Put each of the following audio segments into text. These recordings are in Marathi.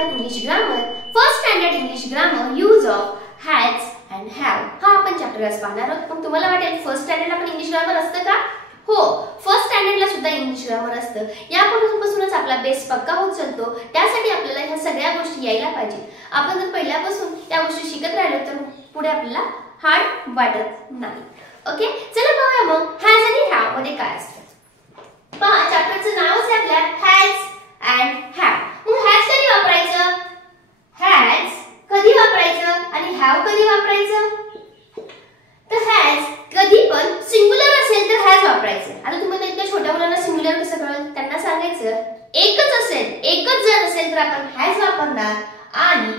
learn English grammar. First standard English grammar use of has and have. हा आपण चॅप्टर आज पाहणार आहोत. मग तुम्हाला वाटेल फर्स्ट स्टँडर्डला पण इंग्लिश ग्रामर असतं का? हो, फर्स्ट स्टँडर्डला सुद्धा इंग्लिश ग्रामर असतं. यापासूनच आपला बेस पक्का होत चालतो. त्यासाठी आपल्याला ह्या सगळ्या गोष्टी यायला पाहिजे. आपण जर पहिल्यापासून या गोष्टी शिकत राहिलो तर पुढे आपल्याला हार्ड वाटत नाही. ओके, चला पाहूया मग हॅज आणि हॅव मध्ये काय असतं. पहा, चॅप्टरचं नावच आहे आपल्या हॅज अँड हॅव. मग हॅज कधी वापरायचं? हॅज कधी वापरायचं आणि हॅव कधी वापरायचं? तर हॅज कधी पण सिंग्युलर असेल तर हॅज वापरायचं. आता तुम्हाला इतक्या छोट्या मुलांना सिंग्युलर कसं कळेल? त्यांना सांगायचं एकच असेल, एकच जण असेल तर आपण हॅज वापरणार, आणि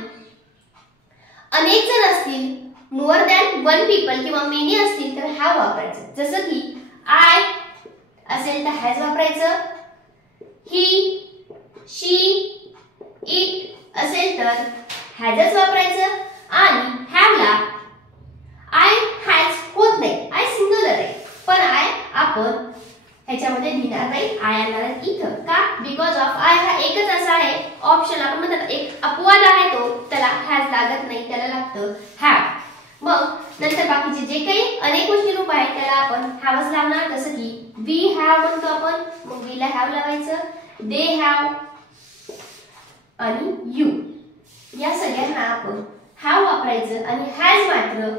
अनेक जण असतील, मोर दॅन वन पीपल किंवा मेनी असतील तर हॅव वापरायचं. जसं की आय असेल तर हॅज वापरायचं, ही, शी, इट असेल तर हॅजच वापरायचं, आणि हॅवला आय हॅज होत नाही, आय सिंग्युलर आहे, पण आय आपण ह्याच्यामध्ये लिहिणार नाही, आय आणणार इथं. का? बिकॉज ऑफ आय हा एकच असा आहे ऑप्शन, आपण म्हणतात एक अपवाद आहे तो, त्याला हॅज लागत नाही, त्याला लागतं हॅव. मग नंतर बाकीचे जे काही अनेक गोष्टी रूप आहेत त्याला आपण हॅवच लावणार. जसं की वी हॅव म्हणतो आपण, मग वी ला हॅव लावायचं, दे हॅव आणि यू या सगळ्यांना आपण हॅव वापरायचं, आणि हॅज मात्र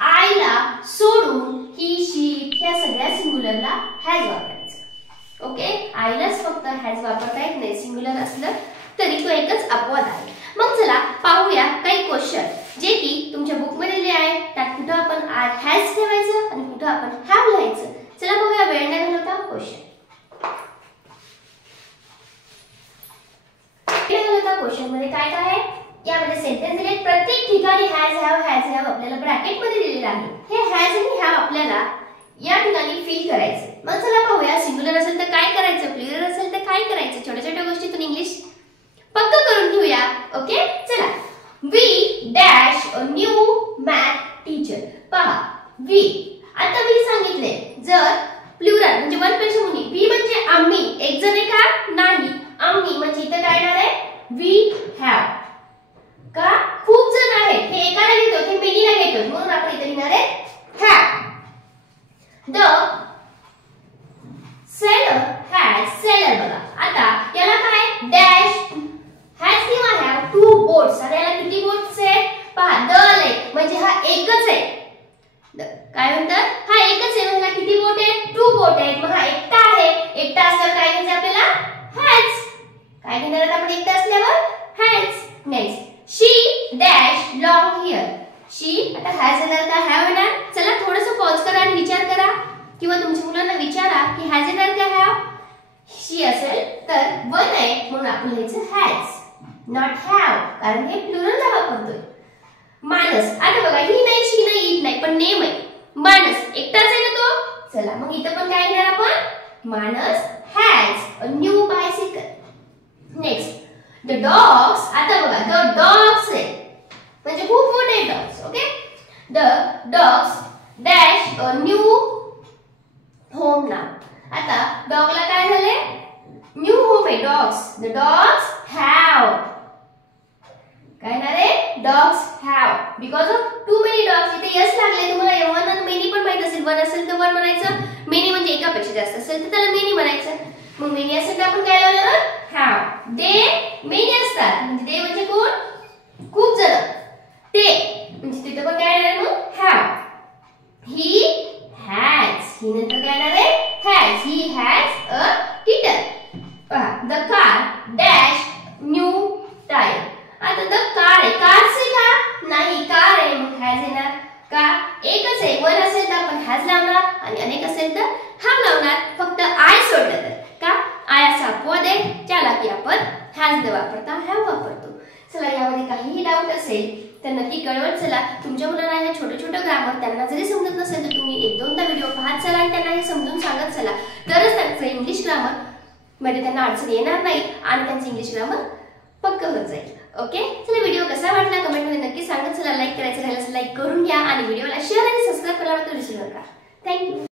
आय ला सोडून ही, शी, इट या सगळ्या सिंग्युलरला हॅज वापरायचं. ओके, आयलाच फक्त हॅज वापरता येत नाही, सिंग्युलर असलं तरी तो एकच अपवाद आहे. मग चला पाहूया काही क्वेश्चन जे की तुमच्या बुक मध्ये दिले आहेत. त्यात कुठं आपण आय हॅज ठेवायचं आणि कुठं आपण हॅव लिहायचं. चला पाहूया वेळ न घालवता क्वेश्चन. क्वेश्चन मध्ये काय काय आहे? यामध्ये सेंटेन्स दिले, प्रत्येक ठिकाणी हॅज हॅव आपल्याला ब्रॅकेट मध्ये दिलेलं आहे. हे हॅज आणि हॅव आपल्याला या ठिकाणी फिल करायचं. मग चला पाहूया, सिंग्युलर असेल तर काय करायचं, प्लुरल असेल तर काय करायचं. छोट्या छोट्या गोष्टीतून इंग्लिश पक्का करून घेऊया. ओके, चला. We dash a new math teacher. पहा, वी आता मी सांगितले जर प्लुरल म्हणजे वन पेक्षा मुनी, वी म्हणजे आम्ही, एक जण आहे का? नाही, आम्ही म्हणजे इथं काय येणार आहे? We have. का? खूप जण आहेत, हे एकाला घेतो, हे मेनीला घेतो, म्हणून आपण इथे लिहिणार आहे have. The seller has, seller बघा आता याला काय? डॅश हॅज किंवा हॅव टू बोट्स. आता याला किती बोट्स आहेत? पहा, द लेक म्हणजे हा एकच आहे. काय म्हणतात? हा एकच आहे, म्हणजे किती बोट आहेत? टू बोट आहेत. मग हा एकटा आहे, एकटा असल्यावर काय घ्यायचं आपल्याला? हॅज. काय घेणार आपण एकटा असल्यावर? Has. Next, she dash long hair. She आता हॅज येणार का हॅव येणार? चला थोडंसं पॉज करा आणि विचार करा, किंवा तुमच्या मुलांना विचारा की हॅज येणार का हॅव. शी असेल तर वन आहे म्हणून आपण लिहायचं हॅज, नॉट हॅव, कारण हे प्लुरलला वापरतोय. माणस आता बघा, ही नाही, शी नाही, इट नाही, पण नेम आहे. माणस एकटाच आहे का तो? चला मग इथं पण काय घेणार आपण? माणस has a new bicycle. Next, the dogs. आता बघा, द डॉग्स आहे म्हणजे खूप मोठे dogs. Okay, the dogs dash a new home नाव. आता डॉगला काय झाले? न्यू होम आहे, डॉग्स. The dogs have. काय येणार आहे? Dogs have. Because of too many dogs. इथे यस लागले. तुम्हाला वन आणि मेनी पण माहित असेल. वन असेल तर वन म्हणायचं, मेनी म्हणजे एकापेक्षा जास्त असेल तर त्याला मेनी म्हणायचं. मग मेनी असेल तर आपण काय लावणार? हॅव. दे मेनी असतात, म्हणजे दे म्हणजे कोण? खूप जण. ते म्हणजे तिथे पण काय येणार मग? हॅव. He has. ही नंतर काय येणार आहे? Has. He has a kitten. पहा, the car dash new tyre. आता द कार आहे, कारच आहे का? नाही, कार आहे, मग हॅज येणार. का? एकच आहे, वन असेल तर आपण हॅज लावणार, आणि अनेक असेल तर हॅव लावणार. फक्त आय सोडलं तर का? आय असा अपवाद आहे, त्याला की आपण हॅज न वापरता हॅव वापरतो. चला, यामध्ये काहीही डाऊट असेल तर नक्की कळवत चला. तुमच्या मुलांना हे छोटे छोटे ग्रामर त्यांना जरी समजत नसेल तर तुम्ही एक दोनदा व्हिडिओ पाहत चला आणि त्यांना हे समजून सांगत चला. तरच त्यांचं इंग्लिश ग्रामर मध्ये त्यांना अडचण येणार नाही आणि त्यांचं इंग्लिश ग्रामर पक्का होत जाईल. ओके, चला व्हिडिओ कसा वाटला कमेंट मध्ये नक्की सांगत चला. लाईक करायचं राहिलं असेल लाईक करून घ्या, आणि व्हिडिओला शेअर आणि सबस्क्राइब करायला विसरू नका. थँक्यू.